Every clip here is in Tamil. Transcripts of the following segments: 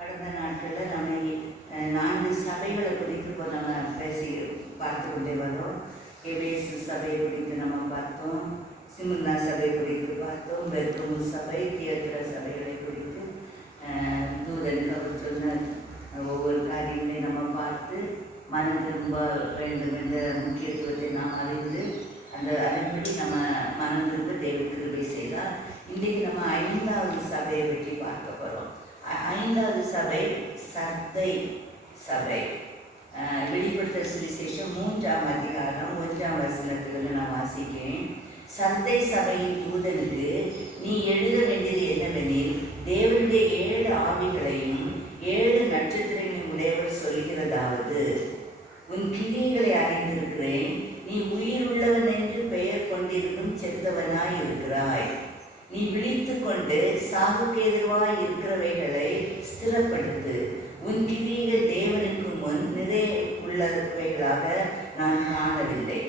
கடந்த நாட்களில் நம்ம 4 சபைகளை குறித்து இப்போ நம்ம பேசி பார்த்து கொண்டே வரோம். எபேசு சபை குறித்து நம்ம பார்த்தோம், சிமுன்னா சபை குறித்து பார்த்தோம், பெர்கமு சபை, தியத்திரா சபைகளை குறித்து தூதனுக்கு அவர் சொன்ன ஒவ்வொரு காரியங்களையும் நம்ம பார்த்து மனம் திரும்ப வேண்டும் என்ற முக்கியத்துவத்தை நாம் அறிந்து அதன்படி நம்ம மனம் திரும்ப தேவ கிருபை செய்தார். இன்றைக்கு நம்ம 5வது சபையை பற்றி பார்க்க போகிறோம். 5வது சபை சர்தை சபை. வெளிப்படுத்தல் சுவிசேஷம் 3ஆம் அதிகாரம் 1ஆம் வசனத்திலிருந்து நான் வாசிக்கிறேன். சர்தை சபையின் தூதனுக்கு நீ எழுத வேண்டியது என்னவெனில், தேவனுடைய 7 ஆவிகளையும் 7 நட்சத்திரங்களையும் உடையவர் சொல்கிறதாவது, உன் கிரியைகளை அறிந்திருக்கிறேன். நீ உயிர் உள்ளவன் என்று பெயர் கொண்டிருக்கும் செத்தவனாய் இருக்கிறாய். நீ விழித்து கொண்டு சாவுக்கு எதிர்வாய் இருக்கிறவைகளை ஸ்திரப்படுத்து. உன் கிரியைகள் தேவனுக்கு முன் நிறைய உள்ளவைகளாக நான் காணவில்லை.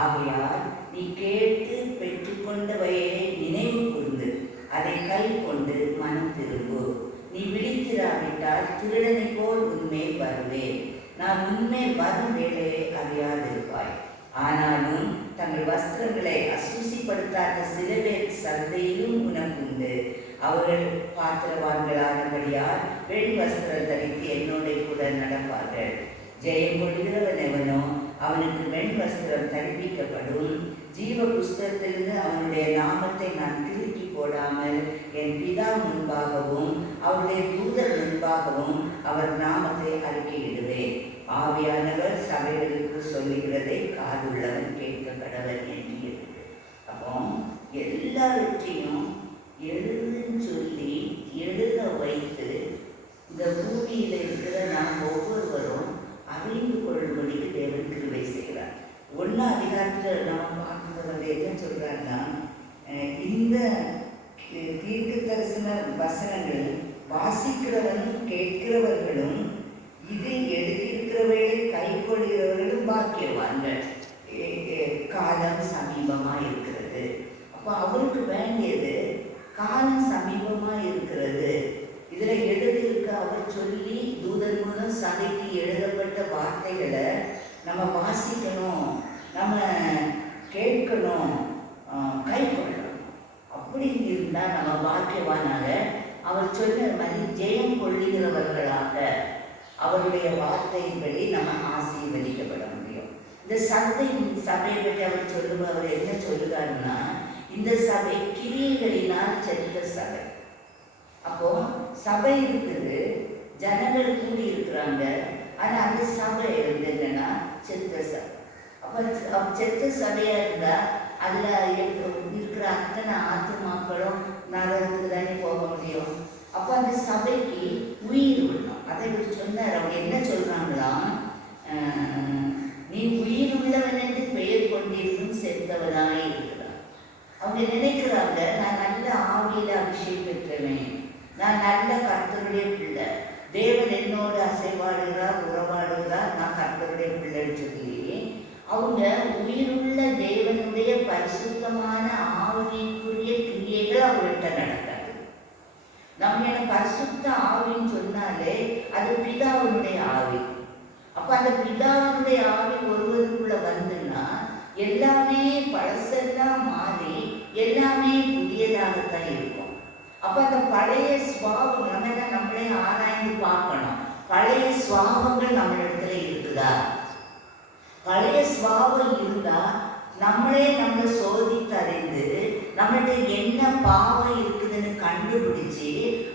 ஆகையால் நீ கேட்டு பெற்றுக்கொண்டவையை நினைவு கூர்ந்து அதை கை கொண்டு மனம் திரும்பு. நீ விழித்திராவிட்டால் திருடனை போல் உன்மேல் வருவேன். நான் உன்மேல் வரும் வேலையை அறியாதிருப்பாய். ஆனாலும் தங்கள் வஸ்திரங்களை அசூசிப்படுத்தாத சில பேர் சந்தையிலும் உனக்குண்டு. அவர்கள் பாத்திரவான்களானபடியால் வெண் வஸ்திரம் தரித்து என்னோட கூட நடப்பார்கள். ஜெயம் கொள்கிறவன் எவனோ அவனுக்கு வெண் வஸ்திரம் தரிப்பிக்கப்படும். ஜீவ புஸ்தகத்திலிருந்து அவனுடைய நாமத்தை நான் திருக்கி போடாமல் என் பிதா முன்பாகவும் அவருடைய தூதர் முன்பாகவும் அவர் நாமத்தை அறிக்கையிடுவேன். ஆவியானவர் சபைகளுக்கு சொல்லுகிறதை காதுள்ளவன் கேட்க கடவன் என்று இருக்கு. அப்போ எல்லாவற்றையும் எழுதுன்னு சொல்லி எழுத வைத்து இந்த பூமியில் இருக்கிற நாம் ஒவ்வொருவரும் அறிந்து கொள்ளும்படிக்கு தேவன் கிருபை செய்கிறார். 1ஆம் அதிகாரத்தில் நாம் பார்க்குறது என்ன சொல்கிறாருன்னா, இந்த தீர்க்க தரிசன வசனங்கள் வாசிக்கிறவனும் கேட்கிறவர்களும் இதில் எழுதியிருக்கிறவர்களை கை கொள்கிறவர்களும் பாக்கியவான்கள். காலம் சமீபமாக இருக்கிறது. அப்போ அவருக்கு வேண்டியது காலம் சமீபமாக இருக்கிறது. இதில் எழுதியிருக்க அவர் சொல்லி தூதன் மூலம் சபைக்கு எழுதப்பட்ட வார்த்தைகளை நம்ம வாசிக்கணும், நம்ம கேட்கணும், கை கொள்ளணும். அப்படி இருந்தால் நம்ம பாக்கியவானாக அவர் சொன்ன மாதிரி ஜெயம் கொள்ளுகிறவர்களாக அவருடைய வார்த்தையின்படி நம்ம ஆசீர்வதிக்கப்பட முடியும். இந்த சபையை பற்றி அவர் சொல்லும்போது அவர் என்ன சொல்லுறாருன்னா, இந்த சபை கிரியைகளினால் செத்த சபை. அப்போ சபை இருக்குது, ஜனங்கள் கூடி இருக்கிறாங்க, ஆனால் அந்த சபை இருந்து என்னன்னா செத்த சபை. அப்போ செத்த சபையா இருந்தா அதுல இருக்கிற அத்தனை ஆத்துமாக்களும் நரகத்துக்கு தானே போக முடியும். அப்போ அந்த சபைக்கு உயிர் விடணும். அதை இவர் சொன்னார். அவங்க என்ன சொல்றாங்களாம், நீ உயிர் உள்ளவன் என்று பெயர் கொண்டிருக்கும் செத்தவனாய் இருக்கிறான். அவங்க நினைக்கிறாங்க, நான் நல்ல ஆவியில அபிஷேகம் பெற்றவன், நான் நல்ல கர்த்தருடைய பிள்ளை, தேவன் என்னோடு அசைவாடுகிறார், உறவாடுகிறார், நான் கர்த்தருடைய பிள்ளைன்னு சொல்லி அவங்க உயிருள்ள தேவனுடைய பரிசுத்தமான ஆவிக்குரிய கிரியைகள் அவங்கள்ட்ட நடக்காது. நம்ம பரிசுத்த ஆவின்னு சொன்னாலே அது பிதாவுடைய ஆவி. அப்ப அந்த பிதாவுடைய ஆவி ஒருவருக்குள்ள வந்துன்னா எல்லாமே பழசெல்லாம் மாறி எல்லாமே புதியதாகத்தான் இருக்கும். அப்ப அந்த பழைய சுவாபம் நம்ம நம்மளே ஆராய்ந்து பார்க்கணும். பழைய சுவாபங்கள் நம்ம இடத்துல இருக்குதா? பழைய சுவாபம் இருந்தா நம்மளே நம்மளை சோதித்து அறிந்து நம்மள்ட்ட என்ன பாவம் இருக்குதுன்னு கண்டுபிடிச்சு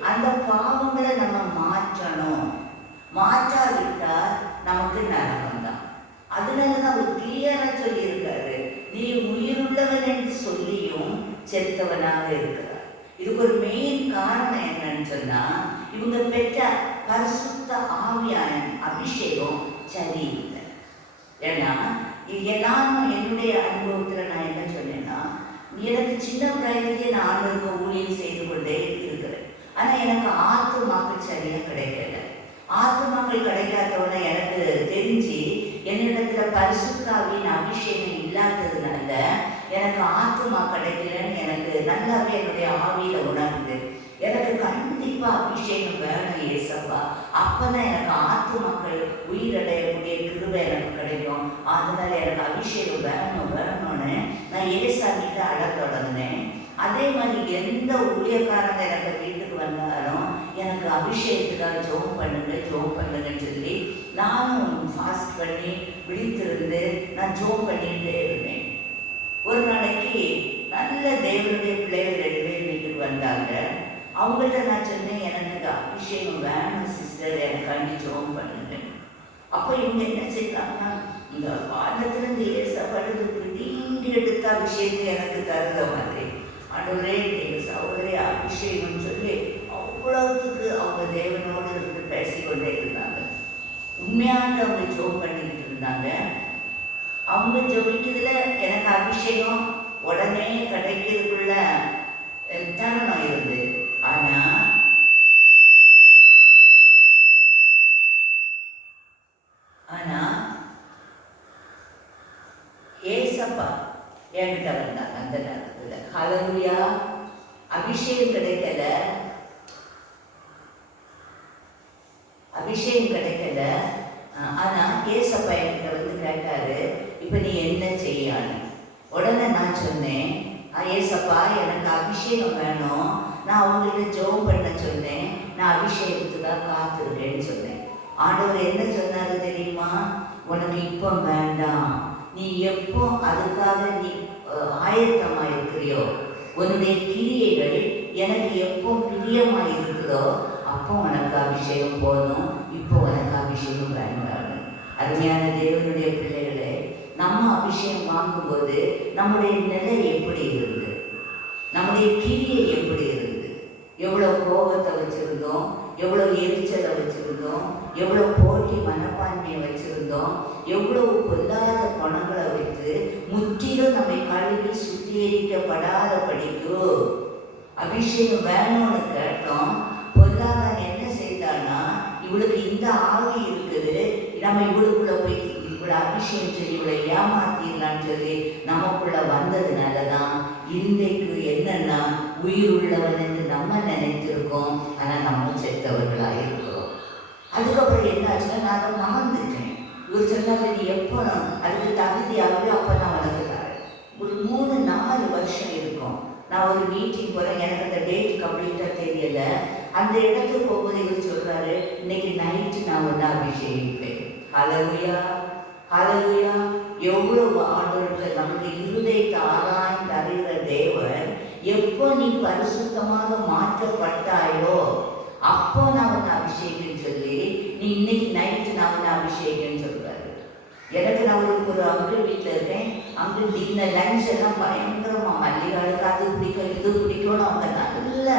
அந்த பாவங்களை நம்ம மாற்றணும். மாற்றாவிட்டா நமக்கு நரகம் தான். அதனாலதான் அவர் கிளியரா சொல்லியிருக்காரு, நீ உயிருள்ளவன் என்று சொல்லியும் செத்தவனாக இருக்கிறார். இதுக்கு ஒரு மெயின் காரணம் என்னன்னு சொன்னா, இவங்க பெற்ற பரிசுத்த ஆவியான அபிஷேகம் சரியில்லை. ஏன்னா எல்லாரும் என்னுடைய அனுபவத்தில் நான் என்ன சொன்னேன்னா, எனக்கு சின்ன பிராயத்திலேயே நான் ஆண்டவருக்கு ஊழியம் செய்து கொண்டே இருக்கிறேன். ஆனால் எனக்கு ஆத்துமாக்கள் சரியாக கிடைக்கல. ஆத்துமாக்கள் கிடைக்காதவன எனக்கு தெரிஞ்சு என்னிடத்துல பரிசுத்தாவின் அபிஷேகம் இல்லாததுனால எனக்கு ஆத்துமா கிடைக்கலன்னு எனக்கு நல்லாவே என்னுடைய ஆவியில உணர்ந்து, எனக்கு கண்டிப்பா அபிஷேகம் வேணும் ஏசப்பா, அப்பதான் எனக்கு ஆத்துமாக்கள் உயிரடையக்கூடிய கிருபை எனக்கு கிடைக்கும். அதனால எனக்கு அபிஷேகம் வேணும்னு நான் ஏசாமிட்டு அழ தொடங்கினேன். அதே மாதிரி எந்த ஊழியக்காரங்க எனக்கு வீட்டுக்கு வந்தாலும் எனக்கு அபிஷேகத்துக்காக ஜெபம் பண்ணுங்கன்னு சொல்லி நானும் ஃபாஸ்ட் பண்ணி விழித்திருந்து நான் ஜெபம் பண்ணிகிட்டே இருந்தேன். ஒரு நாளைக்கு நல்ல தேவனுடைய பிள்ளைகள் 2 பேர் வீட்டுக்கு வந்தாங்க. அவங்கள்ட்ட நான் சொன்னேன், எனக்கு அபிஷேகம் வேணும் சிஸ்டர், எனக்காண்டி ஜெபம் பண்ணுங்க. அப்போ இவங்க என்ன செய்யறாங்கன்னா, இந்த வானத்திலிருந்து ஏசப்படுது நீண்டி எடுத்த அபிஷேகம் எனக்கு தருத மாதிரி, ஆண்டவரே நீங்க சகோதரி அபிஷேகம் சொல்லி அவ்வளவுக்கு அவங்க தேவனோடு இருந்து பேசிக்கொண்டே இருந்தாங்க. உண்மையாக அவங்க ஜெபம் பண்ணிக்கிட்டு இருந்தாங்க. அவங்க ஜெபிக்கிறதுல எனக்கு அபிஷேகம் உடனே கிடைக்கிறதுக்குள்ள தருணம் இருந்து. ஆனா ஏசப்பா என்கிட்ட வந்தாங்க அந்த நேரத்துல. ஹல்லேலூயா. அபிஷேகம் கிடைக்கல, ஆனா ஏசப்பா என்கிட்ட வந்து கேட்டாரு, இப்ப நீ என்ன செய்யான்னு. உடனே நான் சொன்னேன், ஏசப்பா எனக்கு அபிஷேகம் வேணும், நான் அவங்கள்ட்ட ஜெபம் பண்ண சொன்னேன், நான் அபிஷேகத்துக்காக காத்திருக்கேன்னு சொன்னேன். ஆண்டவர் என்ன சொன்னாரு தெரியுமா? உனக்கு இப்போ வேண்டாம், நீ எப்போ அதுக்காக நீ ஆயத்தமாக இருக்கிறியோ, உன்னுடைய கிரியைகள் எனக்கு எப்போ பிரியமாக இருக்குதோ அப்போ உனக்கு அபிஷேகம் போதும், இப்போ உனக்கு அபிஷேகம் வேண்டாம். அருமையான தேவனுடைய பிள்ளைகளே, நம்ம அபிஷேகம் வாங்கும்போது நம்முடைய நிலை எப்படி இருக்கு, நம்முடைய கிரியை எப்படி இருக்கு, எவ்வளோ கோபத்தை வச்சுருந்தோம், எவ்வளோ எரிச்சலை வச்சுருந்தோம், எவ்வளோ போட்டி மனப்பான்மையை வச்சுருந்தோம், எவ்வளவு பொல்லாத குணங்களை வைத்து முற்றிலும் நம்மை கழுவி சுத்திகரிக்கப்படாத படிக்கு அபிஷேகம் வேணும்னு கேட்டோம். பொல்லாதவன் என்ன செய்தான்னா, இவளுக்கு இந்த ஆவி இருக்குது, நம்ம இவளுக்குள்ள போய் இவ்வளோ அபிஷேகம் சொல்லி இவளை ஏமாத்திடலான்னு சொல்லி நமக்குள்ள வந்ததுனாலதான் இன்றைக்கு என்னன்னா உயிர் உள்ளவன் என்று நம்ம நினைத்திருக்கோம், ஆனால் நம்ம செத்தவர்களாக இருக்கிறோம். அதுக்கப்புறம் என்னாச்சுன்னா நான் அதை மறந்துட்டேன். இவர் சொன்னாங்க, நீ எப்போ அதுக்கு தகுதியாகவே அப்போ நான் வளர்க்குறாரு. ஒரு 3-4 வருஷம் இருக்கும். நான் ஒரு மீட்டிங் போகிறேன், எனக்கு அந்த டேட் கம்ப்ளீட்டாக தெரியலை. அந்த இடத்துக்கு போகும்போது இவர் சொல்கிறாரு, இன்னைக்கு நைட்டு நான் வந்து அபிஷேகிப்பேன். ஹல்லேலூயா, ஹல்லேலூயா. எவ்வளவு ஆண்டவர்கள் நமக்கு இருதயத்தை ஆராய்ந்து அறிகிற தேவன், எப்போ நீ பரிசுத்தமாக மாற்றப்பட்டாயோ அப்போ நான் உன்னை அபிஷேகம் சொல்லி, நீ இன்னைக்கு நைட்டு நான் உன்னை அபிஷேகம் சொல்றாரு. எனக்கு நான் ஒரு அங்கிள் வீட்டில் இருக்கேன். அங்கிள் டின்னர் லஞ்ச் எல்லாம் பயங்கரமாக மல்லிகாளுக்கு அது பிடிக்கும் இது பிடிக்கும்னு அவங்க நல்லா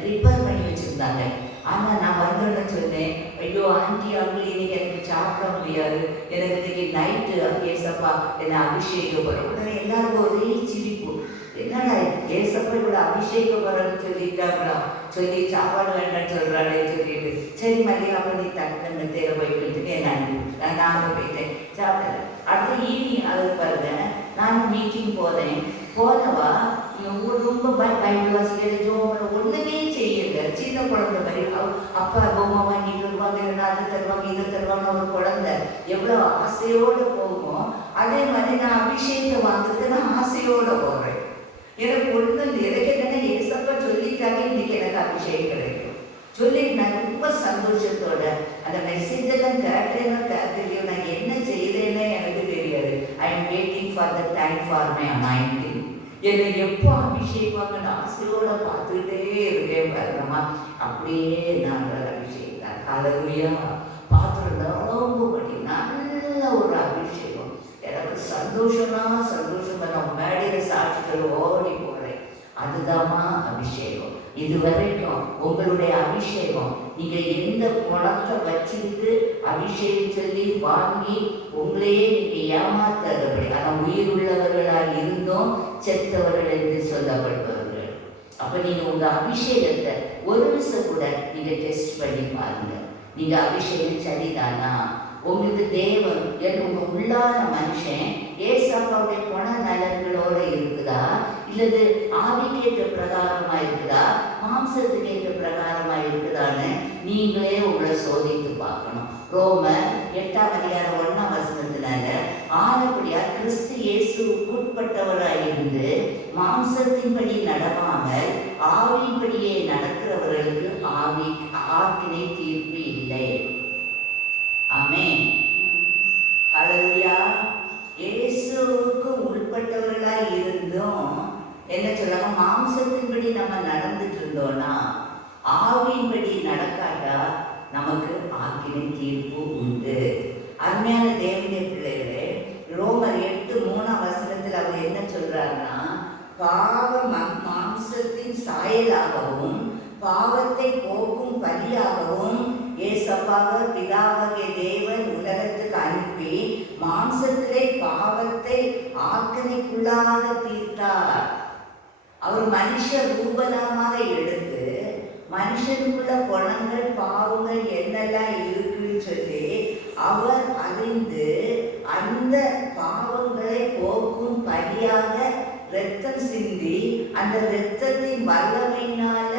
ப்ரிப்பேர் பண்ணி வச்சுருந்தாங்க. ஆனால் நான் வந்தோன்னு சொன்னேன், ஐயோ ஆண்டி அங்கிள் இன்னைக்கு எனக்கு சாப்பிட முடியாது, எனக்கு இன்னைக்கு நைட்டு ஏசப்பா என்னை அபிஷேகம் வரும். உடனே எல்லாருக்கும் ஒரே சிரிப்பு, என்னடா ஏசப்பா இவ்வளோ அபிஷேகம் வரன்னு சொல்லிட்டாங்களா, சொல்லி சாப்பாடு வேண்டான்னு சொல்கிறாளே சொல்லிட்டு, சரி மல்லிகா நீ தட்டங்க தேவை போய்க்கிட்டு நான் அங்கே போயிட்டேன் சாப்பிட்டேன். அடுத்த ஈவினிங் அது பாருங்க, நான் மீட்டிங் போனவா ரொம்ப பைபிள் வாசிக்கிறது ஒன்றுமே செய்யல. சின்ன குழந்தை மாதிரி அப்பா பொம்மை வாங்கிட்டு வருவாங்க, இல்லைன்னா அதை தருவாங்க இதை தருவாங்க. ஒரு குழந்தை எவ்வளோ ஆசையோடு போகுமோ அதே மாதிரி நான் அபிஷேகத்தை வாங்குறதுக்கு நான் ஆசையோடு போகிறேன். எனக்கு ஒன்று எனக்கு என்னென்ன ஏசப்பா சொல்லிட்டாங்க, இன்னைக்கு எனக்கு அபிஷேகம் கிடைக்கும் சொல்லி நான் ரொம்ப சந்தோஷத்தோட அந்த மெசேஜ் எல்லாம் கேட்டேன்னா தெரியும், நான் என்ன செய்தேன்னு எனக்கு தெரியாது. I am waiting for the time for my anointing. என்னை எப்போ அபிஷேகம்னு ஆசையோட பார்த்துக்கிட்டே இருக்கேன் பாருங்கம்மா. அப்படியே நாங்கள் அபிஷேகம் ஹல்லேலூயா பார்த்துருந்தா ரொம்ப படி நல்ல ஒரு அபிஷேகம். எனக்கு சந்தோஷம் நான் மேடையில் சாட்சிகள் ஓடி போகிறேன். அதுதாம்மா அபிஷேகம். இதுவரைக்கும் உங்களுடைய அபிஷேகம் நீங்கள் எந்த குணத்தை வச்சுக்கிட்டு அபிஷேகம் சொல்லி வாங்கி உங்களையே நீங்கள் ஏமாத்தாதபடி, ஆனால் உயிர் உள்ளவர்களாக இருந்தோம் செத்தவர்கள் என்று சொல்லப்படுபவர்கள். அப்போ நீங்கள் உங்கள் அபிஷேகத்தை ஒரு நிமிஷம் கூட நீங்கள் டெஸ்ட் பண்ணி பாருங்கள். நீங்கள் அபிஷேகம் சரிதானா, உங்களுக்கு தேவன் உங்கள் உள்ளான மனுஷன் ஏசப்பாவுடைய குணநலன்களோட இருக்குதா, இல்லது ஆவிக்கேற்ற பிரகாரமா இருக்குதா, மாம்சத்துக்கு ஏற்ற பிரகாரமா இருக்குதான்னு நீங்களே உங்களை சோதித்து பார்க்கணும். ரோமர் 8:1 ஆனபடியா கிறிஸ்து இயேசுக்குட்பட்டவராயிருந்து மாம்சத்தின்படி நடவாமல் ஆவியின்படியே நடக்கிறவர்களுக்கு ஆக்கினை தீர்ப்பு இல்லை. ஆமென். ஹல்லேலூயா. இயேசுவுக்கு உட்பட்டவர்களாய் இருந்தும் என்ன சொல்றாங்க, மாம்சத்தின்படி நம்ம நடந்துட்டு இருந்தோம்னா, ஆவியின்படி நடக்காட்டா நமக்கு ஆக்கினை தீர்ப்பு உண்டு. அருமையான தேவனுடைய பிள்ளைகளே, ரோமர் 8:3 அவர் என்ன சொல்றாருன்னா, பாவம் மாம்சத்தின் சாயலாகவும் பாவத்தை போக்கும் பலியாகவும் ஏசப்பாக பிதாவாகிய தேவன் உலகத்துக்கு அனுப்பி மாம்சத்திலே பாவத்தை ஆக்கினைக்குள்ளாக தீர்த்தார். அவர் மனுஷ ரூபமாக எடுத்து மனுஷனுக்குள்ள குணங்கள் பாவங்கள் என்னெல்லாம் இருக்குன்னு சொல்லி அவர் அறிந்து அந்த பாவங்களை போக்கும் பலியாக இரத்தம் சிந்தி அந்த இரத்தத்தின் வல்லமையினால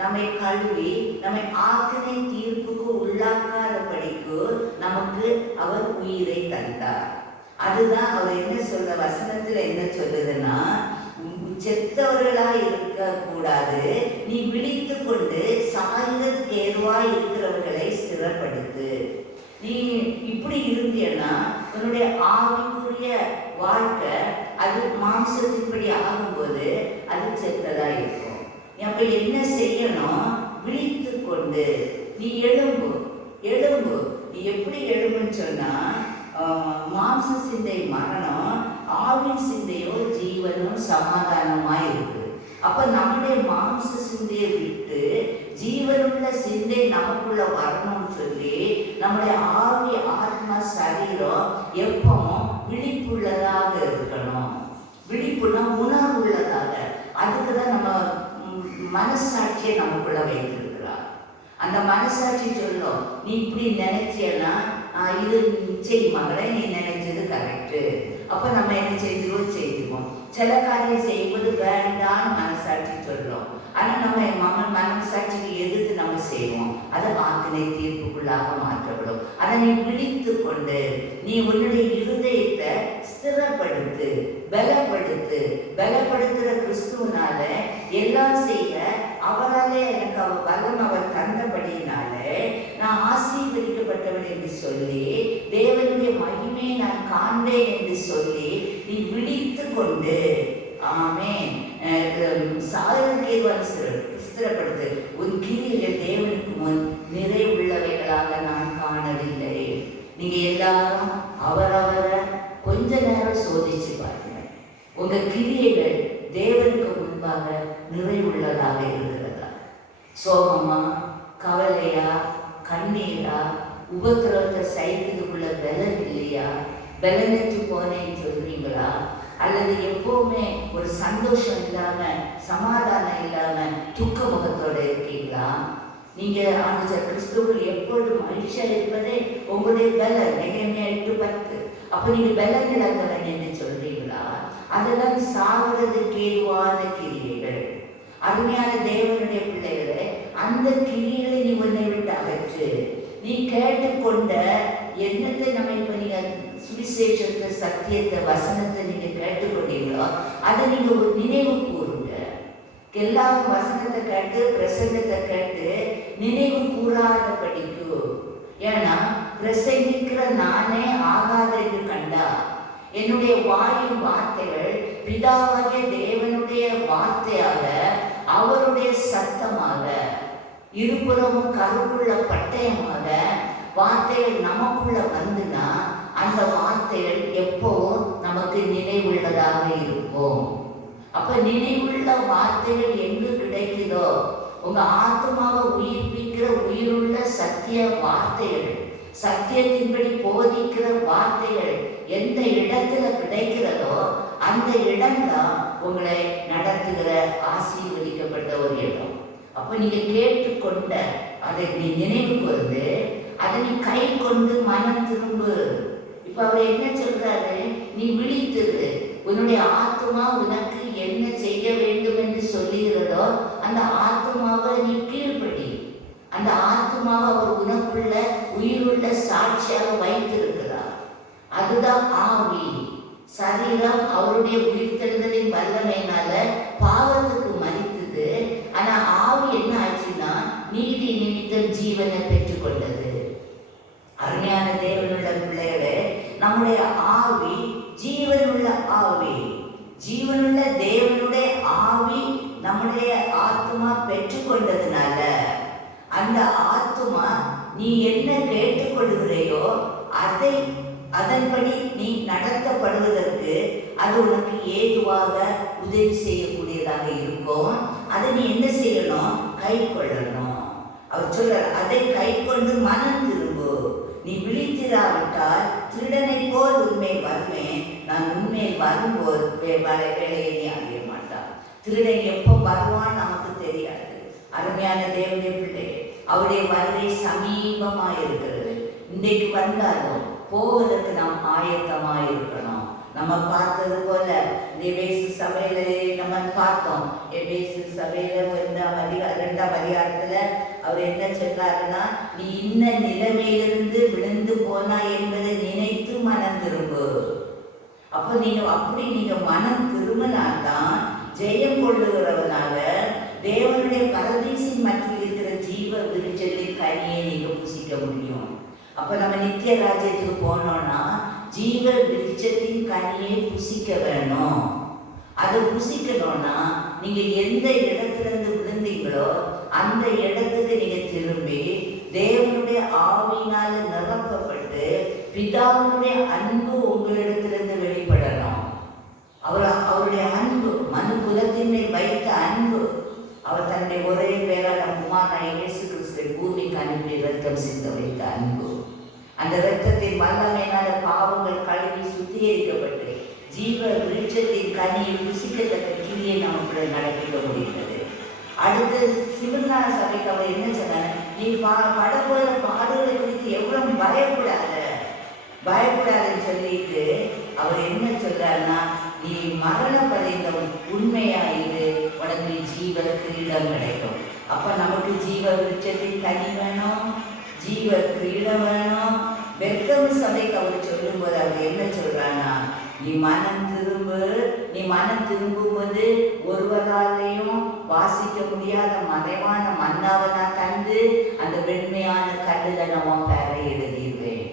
நம்மை கழுவி நம்மை ஆக்கினை தீர்ப்புக்கு உள்ளாக்காதபடிக்கு நமக்கு அவர் உயிரை தந்தார். அதுதான் அவர் என்ன சொல்ற வசனத்துல என்ன சொல்லுதுன்னா, செத்தவர்களாய் இருக்க கூடாது, நீ விழித்து கொண்டு சாய்ந்ததுக்கு ஏதுவாய் இருக்கிறவர்களை ஸ்திரப்படுத்து. நீ இப்படி இருந்தீன்னா உன்னுடைய ஆவிக்குரிய வாழ்க்கை அது மாம்சத்தின்படி ஆகும்போது அது செத்ததா இருக்கும். அப்ப என்ன செய்யணும், விழித்து கொண்டு நீ எழும்பு. நீ எப்படி எழும்புன்னு சொன்னா, மாம்ச சிந்தை மரணம், ஆவின் சிந்தையோ ஜீவனும் சமாதானமா இருக்கு. அப்ப நம்முடைய மாம்ச சிந்தையை விட்டு ஜீவனுள்ள சிந்தை நமக்குள்ள வரணும்னு சொல்லி நம்முடைய ஆவி ஆத்மா சரீரம் எப்பவும் விழிப்புள்ளதாக இருக்கணும். விழிப்புனா உணர்வுள்ளதாக. அதுக்குதான் நம்ம மனசாட்சியை நமக்குள்ள வைத்திருக்கிறார். அந்த மனசாட்சி சொல்லும், நீ இப்படி நினைச்சேன்னா இது செய் மகளே, நீ நினைச்சது கரெக்டு. அப்ப நம்ம என்ன செய்துவோம். சில காரியம் செய்வது வேண்டான்னு மனசாட்சி சொல்லும். ஆனா நம்ம மனசாட்சிக்கு எதிர்த்து நம்ம செய்வோம். அதை ஆக்கினை தீர்ப்புக்குள்ளாக மாற்றப்படும். அதை நீ விழித்து கொண்டு நீ உன்னுடைய இருதயத்தை ஸ்திரப்படுத்து, பலப்படுத்துற கிறிஸ்துவனால எல்லாம் செய்ய அவராலே எனக்கு வல்லம் அவர் தந்தபடியினாலே நான் ஆசீர்வதிக்கப்பட்டவன் என்று சொல்லி தேவனுடைய மகிமையை நான் காண்பேன் என்று சொல்லி நீ விழித்து கொண்டு ஆமென் ஸ்திரப்படுத்து. உன் கிரியைகள் தேவனுக்கு முன் நிறைவுள்ளவைகளாக நான் காணவில்லை. நீங்க எல்லாரும் அவரவரை கொஞ்ச நேரம் சோதிச்சு பாருங்க. உங்க கிரியைகள் தேவனுக்கு முன்பாக நிறைவுள்ளதாக இருக்கிறதா? சோகமா, கவலையா, கண்ணீரா, உபத்திரவத்தை சைக்கிறதுக்குள்ள பலன் இல்லையா? பலனற்று போனேன்னு சொல்றீங்களா? அல்லது எப்பவுமே ஒரு சந்தோஷம் இல்லாம, சமாதானம் இல்லாம, துக்க முகத்தோட இருக்கீங்களா? நீங்க அந்த கிறிஸ்துவில் எப்பொழுதும் மகிழ்ச்சியா இருப்பதே உங்களுடைய பலன். நெகேமியா 8:10. அப்ப நீங்க பலன் இழந்தவன் என்று சொல்றீங்களா? அதெல்லாம் சாகிறதுக்கு ஏதுவான கிரியைகள். அருமையான தேவனுடைய பிள்ளைகளே, அந்த கிரியைகளை நீ உன்னை விட்டு அகற்று. நீ கேட்டுக்கொண்ட என்னத்தை நம்ம இப்ப நீங்க சுவிசேஷத்தை, சத்தியத்தை, வசனத்தை நீங்க கேட்டுக்கொண்டீங்களோ அதை நீங்க ஒரு நினைவு கூறுங்க. எல்லாரும் வசனத்தை கேட்டு பிரசங்கத்தை கேட்டு நினைவு கூறாத படிக்கு. ஏன்னா பிரசங்கிக்கிற நானே ஆகாத என்று கண்டா என்னுடைய வாயின் வார்த்தைகள் பிதாவாகிய தேவனுடைய வார்த்தையாக, அவருடைய சத்தமாக, இருபுறமும் கருவுள்ள பட்டயமாக வார்த்தைகள் நமக்குள்ள வந்துனா அந்த வார்த்தைகள் எப்பவும் நமக்கு நினைவுள்ளதாக இருக்கும். அப்ப நினைவுள்ள வார்த்தைகள் எங்கு கிடைக்குதோ, உங்க ஆத்மாவை உயிர்ப்பிக்கிற உயிருள்ள சத்திய வார்த்தைகள், சத்தியத்தின்படி போதிக்கிற வார்த்தைகள் எந்த இடத்துல கிடைக்கிறதோ அந்த இடம்தான் உங்களை நடத்துகிற ஆசீர்வதிக்கப்பட்ட ஒரு இடம். அப்ப நீங்க கேட்டுக்கொண்ட அதை நீ நினைவு கொண்டு அதை நீ கை கொண்டு மனம் திரும்பு. இப்ப அவர் என்ன சொல்றாரு, நீ விழித்திரு. உன்னுடைய ஆத்துமா உனக்கு என்ன செய்ய வேண்டும் என்று சொல்லுகிறதோ அந்த ஆத்துமாவை நீ கீழ்ப்படி. அந்த ஆத்துமாவை அவர் உனக்குள்ள உயிருள்ள சாட்சியாக வைத்திருக்கிறார். அதுதான் ஆவி. சரீரம் அவருடைய உயிர்த்தெழுதலின் வல்லமையினால பாவத்துக்கு மரித்தது. ஆனா ஆவி என்ன ஆச்சுன்னா நீதி நிமித்தம் ஜீவனை பெற்றுக்கொண்டது. அருமையான தேவனுள்ள பிள்ளைகளே, நம்முடைய ஆவி ஜீவனுள்ள ஆவி. ஜீவனுள்ள தேவனுடைய ஆவி நம்முடைய ஆத்மா பெற்றுக்கொண்டதுனால அந்த ஆத்மா நீ என்ன கேட்டுக்கொள்கிறையோ அதன்படி நீ நடத்தப்படுவதற்கு அது உனக்கு ஏதுவாக உதவி செய்யக்கூடியதாக இருக்கும். அதை நீ என்ன செய்யணும்? கை கொள்ளணும். அவர் சொல்றார், அதை கை கொண்டு மனம் திரும்பு. நீ விழித்திராவிட்டால் திருடனை போல் உண்மையில் வருவேன். நான் உண்மையில் வரும்போது வேலையை நீ அறிய மாட்டான். திருடன் எப்போ வருவான் நமக்கு தெரியாது. அருமையான தேவனுடைய பிள்ளை, அவருடைய வருகை சமீபமாக இருக்கிறது. இன்றைக்கு வந்தாலும் போவதற்கு நாம் ஆயத்தமாக இருக்கணும். நம்ம பார்த்தது போல எபேசு சபையில நம்ம பார்த்தோம். எபேசு சபையில 2ஆம் அதிகாரத்துல அவர் என்ன சொல்றாருன்னா, நீ இன்ன நிலைமையிலிருந்து விழுந்து போனா என்பதை நினைத்து மனம் திரும்பு. அப்போ நீங்க மனம் திரும்பினால்தான் ஜெயம் கொள்ளுகிறவனால தேவனுடைய பரதீசின் மத்தியில் இருக்கிற ஜீவ விருட்சத்தின் கனியை நீங்க புசிக்க முடியும். அப்ப நம்ம நித்திய ராஜ்யத்துக்கு போனோம்னா ஜீவ விருட்சத்தின் கனியை புசிக்க வேணும். அதை புசிக்கணும்னா நீங்க எந்த இடத்துல இருந்து விழுந்தீங்களோ அந்த இடத்துக்கு நீங்க திரும்பி தேவனுடைய ஆவியினால நிரப்பப்பட்டு பிதாவுடைய அன்பு உங்களிடத்திலிருந்து வெளிப்படணும். அவருடைய அன்பு, மனு குலத்தின் மேல் வைத்த அன்பு, அவர் தன்னுடைய ஒரே பேரான குமாரனாகிய இயேசு கிறிஸ்துவை பூமிக்கு அனுப்பி ரத்தம் சிந்த வைத்த அன்பு. அந்த ரத்தத்தின் வல்லமையினால பாவங்கள் கழுவி சுத்திகரிக்கப்பட்டு ஜீவ விருட்சத்தின் கனியை புசிக்கத்தக்க கிரியை நமக்குள்ள நடப்பிக்க முடிகிறது. அடுத்து சிவஞான சபைக்கு அவர் என்ன சொன்னார்? நீ படப்போற பாடுகளை குறித்து எவ்வளவு பயப்படாதுன்னு சொல்லிட்டு அவர் என்ன சொல்றாருன்னா, நீ மரண பரிந்தம் உண்மையாயிரு, உனக்கு ஜீவ கிரீடம் கிடைக்கும். அப்ப நமக்கு ஜீவ விருட்சத்தின் கனி வேணும், ஜீவ கிரீடம் வேணும். வெல்கம் சபைக்கு அவர் சொல்லும் போது அவர் என்ன சொல்றான்னா, நீ மனம் திரும்பும்போது ஒருவராலையும் வாசிக்க முடியாத மறைவான மன்னாவை நான் தந்து அந்த வெண்மையான கல்லுல நம்ம பேரை எழுதிடுவேன்.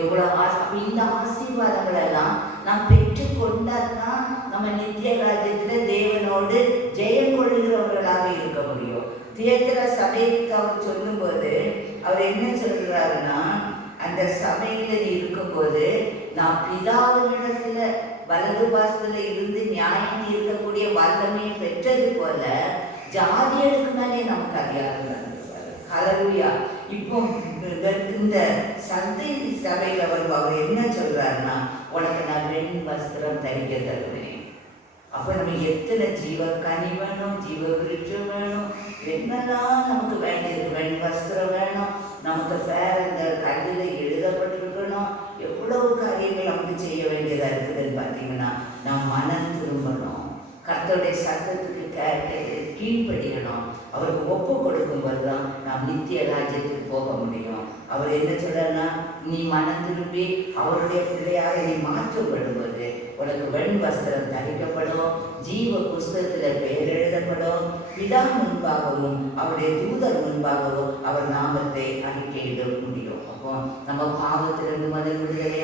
எவ்வளவு இந்த ஆசீர்வாதங்கள் எல்லாம் நாம் பெற்று கொண்டாதான் நம்ம நித்திய ராஜ்யத்துல தேவனோடு ஜெயம் கொள்ளுகிறவர்களாக இருக்க முடியும். தியேத்திர சபைக்கு அவர் சொல்லும் போது அவர் என்ன சொல்றாருன்னா, அந்த சபையில நீ இருக்கும்போது நான் பிதாவினிடத்துல வலது பாசத்துல இருந்து நியாயம் இருக்கக்கூடிய வல்லமையை பெற்றது போல ஜாதிகளுக்கு மேலே நமக்கு அதிகாரம் தந்துருவாரு. ஹல்லேலூயா. இப்போ இந்த சந்தை சபையில் அவர் என்ன சொல்றாருன்னா, உனக்கு நான் வெண் வஸ்திரம் தரிக்க தருவேன். அப்போ நம்ம எத்தனை ஜீவ கனி வேணும், ஜீவ விருட்சம் வேணும், என்னெல்லாம் நமக்கு வேண்டியது. வெண் வஸ்திரம் வேணும், நமக்கு பேர் அந்த கல்லில் எழுதப்பட்டிருக்கணும். எவ்வளவு காரியங்கள் நமக்கு செய்ய வேண்டியதாக இருக்குதுன்னு பார்த்தீங்கன்னா, நாம் மனம் திரும்பணும், கர்த்தருடைய சத்தத்துக்கு கீழ்ப்படியணும். அவருக்கு ஒப்பு கொடுக்கும்போது தான் நாம் நித்திய ராஜ்யத்துக்கு போக முடியும். அவர் என்ன சொல்றாருன்னா, நீ மனம் திரும்பி அவருடைய பிள்ளையாக நீ மாற்றப்படும்போது உனக்கு வெண் வஸ்திரம் தரிக்கப்படும், ஜீவ புஸ்தகத்தில் பெயர் எழுதப்படும், பிதா முன்பாகவும் அவருடைய தூதர் முன்பாகவும் அவர் நாமத்தை அறிக்கையிட முடியும். அப்போ நம்ம பாவத்திலிருந்து முதல் விடுதலை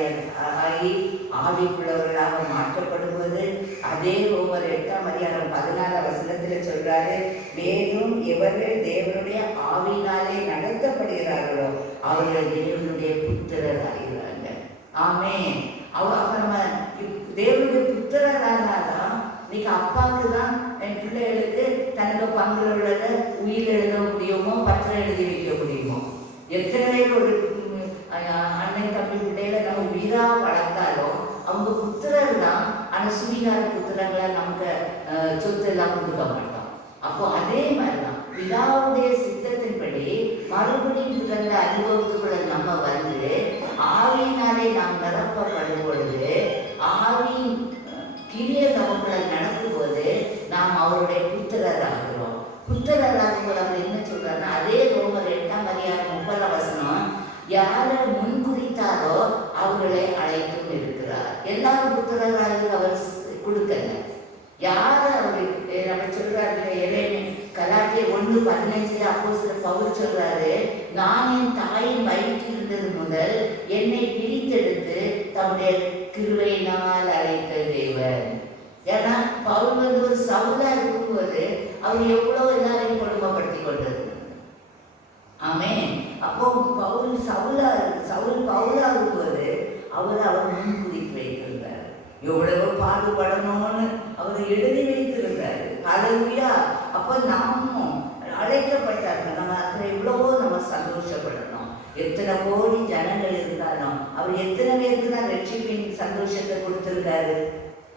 ஆகி ஆவிக்குள்ளவர்களாக மாற்றப்படுவது அதே ரோமர் 8ஆம் அதிகாரம் 14ஆம் வசனத்தில் சொல்றாரு, மேலும் எவர்கள் தேவனுடைய ஆவியினாலே நடத்தப்படுகிறார்களோ அவர்கள் தேவனுடைய புத்திரர் ஆகிறாங்க. ஆமென். அப்ப நம்ம தேவனுடைய புத்திரரானாதான் இன்னைக்கு அப்பாவுக்கு தான் என் பிள்ளைகளுக்கு தனக்கு பங்குல உள்ளதை உயிர் எழுத முடியுமோ, பத்திரம் எழுதி வைக்க முடியுமோ. எத்தனை பேர் ஒரு அன்னை தம்பி பிள்ளைகளை நம்ம உயிரா வளர்த்தாலும் அவங்க புத்திரர் தான். ஆனால் சுவீகார புத்திரங்களை நமக்கு சொத்து எல்லாம் கொடுக்க மாட்டோம். அப்போ அதே மாதிரிதான் பிதாவுடைய சித்தத்தின்படி மறுபடியும் பிறந்த அனுபவத்துக்குள்ள நம்ம வந்து ஆவியினாலே நாம் நிரப்பப்படும் பொழுது ஆவி யாரை முன்குறித்தாரோ அவர்களை அழைத்தும் இருக்கிறார். எல்லாரும் புத்திரராக அவர் கொடுக்கல. யாரை அவர் நம்ம சொல்றாரு கலாத்திய 1:15 அப்போஸ்தலர் பவுல் சொல்றாரு, நான் என் தாயின் வயிற்றில் இருந்தது முதல் என்னை பிரித்தெடுத்து தம்முடைய கிருபையினால் அழைத்த தேவன். ஏன்னா பவுல் ஒரு சவுலா இருக்கும்போது அவர் எவ்வளவு எல்லாரையும் கொடுமைப்படுத்தி கொண்டது. ஆமென். அப்போ சவுல் பவுலாகும் போது அவர் முன்குறித்து வைத்திருந்தார். எவ்வளவு பாடுபடணும்னு அவர் எழுதி வைத்திருந்தார். ஹல்லேலூயா. அப்போ நாமும் அழைக்கப்பட்டார்கள். நம்ம அதில் எவ்வளவோ நம்ம சந்தோஷப்படணும். எத்தனை கோடி ஜனங்கள் இருந்தாலும் அவர் எத்தனை பேருக்கு தான் ரட்சிப்பின் சந்தோஷத்தை கொடுத்திருக்காரு.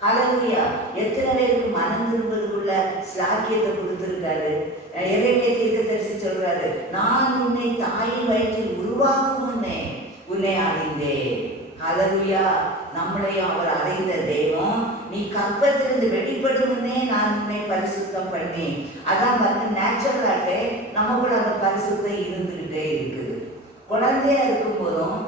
ஹல்லேலூயா. எத்தனை பேருக்கு மனம் திரும்புவதற்குள்ள சாக்கியத்தை கொடுத்திருக்காரு. எரேமியா தீர்க்கதரிசி சொல்றாரு, நான் உன்னை தாயின் வயிற்றில் உருவாக்கும் முன்னே உன்னை அறிந்தேன். ஹல்லேலூயா. நம்மளையும் அவர் அறிந்த தெய்வம். நீ கர்ப்பத்திலிருந்து வெளிப்படும் முன்னே நான் உன்னை பரிசுத்தம் பண்ணி. அதான் வந்து நேச்சுரலாட்டே நமக்குள்ள அந்த பரிசுத்தம் இருந்துகிட்டே இருக்குது. குழந்தையா இருக்கும் போதும்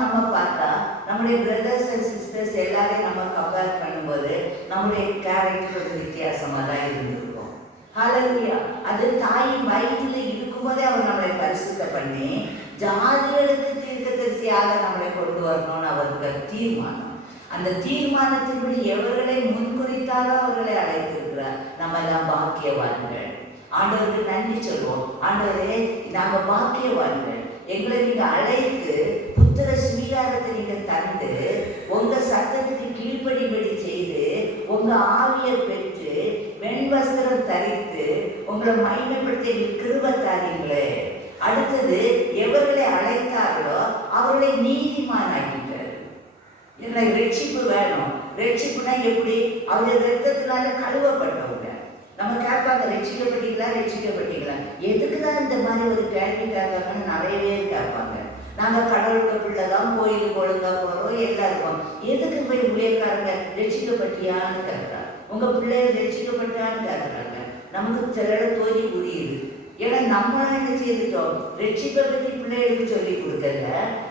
நம்ம பார்த்தா நம்முடைய பிரதர்ஸ் அண்ட் சிஸ்டர்ஸ் எல்லாரையும் நம்ம கம்பேர் பண்ணும்போது நம்முடைய கேரக்டர் ஒரு வித்தியாசமா தான் இருந்திருக்கும். ஹல்லேலூயா. அது தாயின் வயிற்றில் இருக்கும்போதே அவர் நம்மளை பரிசுத்தம் பண்ணி ஜாதிகளுக்கு தீர்க்கதரிசியாக நம்மளை கொண்டு வரணும்னு அவருக்கு தீர்மானம். அந்த தீர்மானத்தின்படி எவர்களை முன்குறித்தாரோ அவர்களை அழைத்திருக்கிறார். நம்ம எல்லாம் பாக்கியவான்கள். ஆண்டவருக்கு நன்றி சொல்வோம். ஆண்டவரே, நாங்க பாக்கியவான்கள். எங்களை நீங்க அழைத்து புத்திர சுவீகாரத்தை நீங்க தந்து உங்க சத்தத்துக்கு கீழ்ப்படிபடி செய்து உங்க ஆவியை பெற்று வெண்வஸ்திரம் தரித்து உங்களை மகிமைப்படுத்தி கிருபை தாரீங்களே. அடுத்தது எவர்களை அழைத்தார்களோ அவர்களை நீதிமான் ஆக்கிட்டார். எனக்கு ரட்சிப்பு வேணும். ரட்சிப்புனா எப்படி? அவருடைய ரத்தத்தினால கழுவப்பட்டவங்க. நம்ம கேட்பாங்க, ரட்சிக்கப்பட்டீங்களா? எதுக்குதான் இந்த மாதிரி ஒரு கேள்வி கேட்பாங்கன்னு நிறைய பேர் கேட்பாங்க. நாங்கள் கடவுளுக்கு பிள்ளைதான், கோயிலுக்கு ஒழுங்கா போறோம், எல்லாம் இருக்கோம். எதுக்கு போய் ஊழியக்காரங்க ரட்சிக்கப்பட்டியான்னு கேட்குறாங்க, உங்க பிள்ளைகள் ரட்சிக்கப்பட்டான்னு கேட்குறாங்க. நமக்கு சில இடம் தோதி புரியுது. ஏன்னா நம்மளாம் என்ன செய்துட்டோம்? ரட்சிப்பை பற்றி பிள்ளைகளுக்கு சொல்லி கொடுக்கல.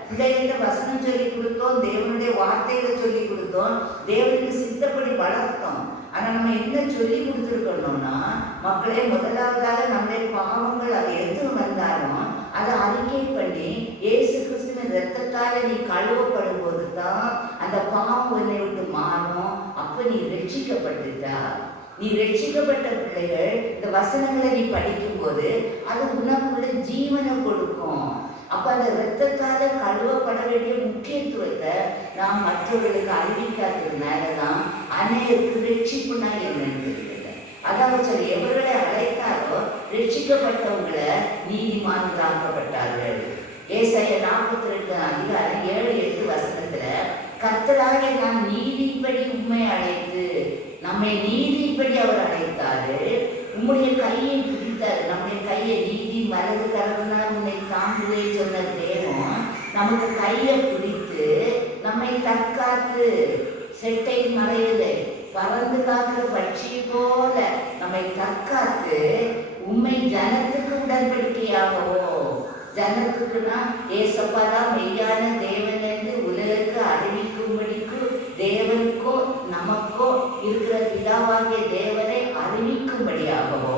பிள்ளைகிட்ட வசனம் சொல்லி கொடுத்தோம், தேவனுடைய வார்த்தைகளை சொல்லி கொடுத்தோம், தேவனுக்கு சித்தப்படி வளர்த்தோம். ஆனால் நம்ம என்ன சொல்லி கொடுத்துருக்கணும்னா, மக்களே, முதலாவதாக நம்முடைய பாவங்கள் அது எது வந்தாலும் அதை அறிக்கை பண்ணி இயேசு கிறிஸ்துவின் இரத்தத்தால நீ கழுவப்படும் போது தான் அந்த பாவம் உன்னை விட்டு மாறும். அப்ப நீ ரட்சிக்கப்பட்டுட்டா. நீ ரட்சிக்கப்பட்ட பிள்ளைகள் இந்த வசனங்களை நீ படிக்கும் போது அது உனக்குள்ள ஜீவனை கொடுக்கும். அப்ப அந்த இரத்தத்தால கழுவப்பட வேண்டிய முக்கியத்துவத்தை நாம் மற்றவர்களுக்கு அறிவிக்காததுனாலதான் அநேகருக்கு ரட்சிப்புனா என்னன்னு தெரியல. அதாவது சொல்லி எவர்களை அழைத்தாரோ ரட்சிக்கப்பட்டவங்களை நீதிமான்களாக்கப்பட்டார்கள். ஏசாயா 42:7-8 கர்த்தராகிய நான் நீதிப்படி உம்மை அழைத்து, நம்மை நீதிப்படி அவர் அழைத்தாரு. உம்முடைய கையை பிடித்தாரு. நம்முடைய கையை நீதி வலது கரத்தினால் உன்னை தாங்குவே சொன்ன தேவன் நமக்கு கையை பிடித்து நம்மை தற்காத்து செட்டை மறையிலே பறந்து காக்கிற பட்சி போல நம்மை தற்காத்து உண்மை ஜனத்துக்கு உடன்படிக்கையாகவோ, ஜனத்துக்குன்னா ஏசப்பாதான் மெய்யான தேவன் என்று உலகுக்கு அறிவிக்கும்படிக்கு தேவனுக்கோ நமக்கோ இருக்கிற பிதாவாகிய தேவனை அறிவிக்கும்படியாகவோ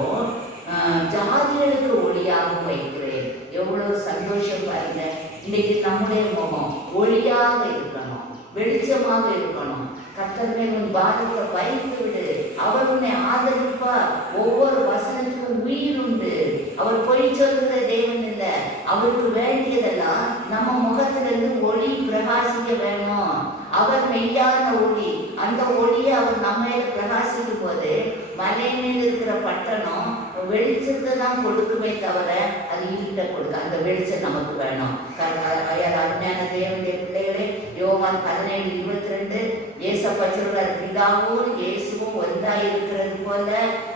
ஜாதிகளுக்கு ஒளியாகவும் வைக்கிறேன். எவ்வளவு சந்தோஷம் பாருங்க. இன்னைக்கு நம்முடைய முகம் ஒளியாக இருக்கணும், வெளிச்சமாக இருக்கணும். கர்த்தர் உன் பாதத்தை வைத்து விடு, அவர் உன்னை ஆதரிப்பார். ஒவ்வொரு வசனத்துக்கும் உயிர் உண்டு. அவர் பொய் சொல்கிற தேவன் இல்லை. அவருக்கு வேண்டியதெல்லாம் நம்ம முகத்திலிருந்து ஒளி பிரகாசிக்க வேணும். அவர் மெய்யான ஒளி. அந்த ஒளியை அவர் நம்ம பிரகாசிக்கும் போது மலை மேல் இருக்கிற பட்டணம் வெளிச்சத்தை தான் கொடுக்குமே தவிர அது இருட்ட கொடுக்க. அந்த வெளிச்சம் நமக்கு வேணும். அருமையான தேவனுடைய பிள்ளைகளே, யோவான் 17:22 ஏசப்பா சொல்றார், பிதாவும் இயேசுவும் ஒன்றாயிருக்கிறது போல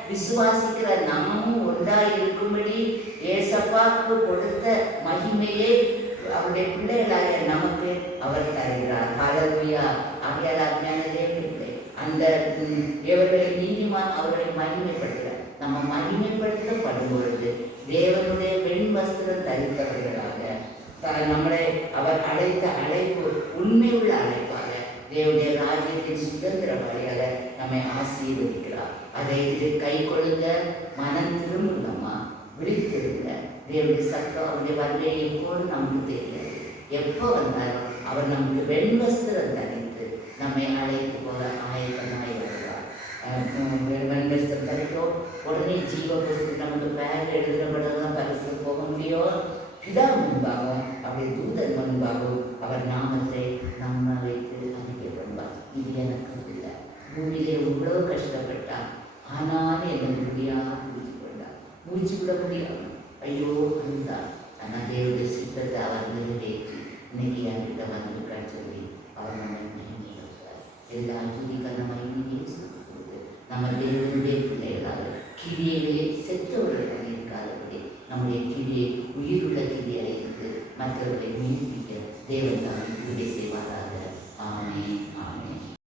விசுவாசிக்கிற நாமும் ஒன்றாயிருக்கும்படி ஏசப்பாவுக்கு கொடுத்த மகிமையை அவருடைய பிள்ளைகளாக நமக்கு அவர் தருகிறார். ஹல்லேலூயா. ஆகையால் அருமையான தேவனுடைய அந்த இவர்களை நீதிமான் அவர்களை மகிமைப்படுத்துகிறார். நம்ம மகிமைப்படுத்தப்படும் பொழுது தேவனுடைய வெண் வஸ்திரம் தரித்தவர்களாக நம்மளை அவர் அழைத்த அழைப்பு உண்மையுள்ள அழைப்பாக தேவனுடைய ராஜ்யத்தின் சுதந்திரவாளியாக நம்மை ஆசீர்வதிக்கிறார். அதை இது கை கொள்ளுங்க, மனம் திரும்புங்கம்மா, விழித்திருங்க. தேவனுடைய சத்தம் அவருடைய வருகை எப்போது நமக்கு தெரியாது. எப்போ வந்தாலும் அவர் நமக்கு வெண்வஸ்திரம் தரித்து நம்மை அழைத்து போக ஆயத்தமாய் வருவார். வெண்வஸ்திரம் தரித்தோம் உடனே ஜீவ புஸ்தகம் நமக்கு பேர் எழுதப்படலாம் பரிசு போக முடியும். பிதா முன்பாகவும் அவருடைய தூதன் முன்பாகவும் அவர் நாமத்தை நம்ம வைத்து அறிக்கப்படுவார். இது எனக்கு இல்லை, பூமியிலே இவ்வளவு கஷ்டப்பட்டார், ஆனாலும் எனக்கு முடியாது முடிச்சு விட முடியாது. ஐயோ இருந்தார். ஆனால் தேவனுடைய சித்தத்தை அவர் நிறைவேற்றி இன்னைக்கு என்கிட்ட வந்திருக்கான்னு சொல்லி அவர் நம்ம மகிமை வைத்தார். எல்லா துதிக்கான மகிமையே கொடுத்து நம்ம தேவனுடைய பிள்ளைகளாக கிரியிலே செத்தவர்கள் இருக்காதபடி நம்முடைய கிரியை உயிருள்ள கிரியை அழைத்து மற்றவர்களை மீட்பிக்க தேவன் தான் உதவி செய்வாராக.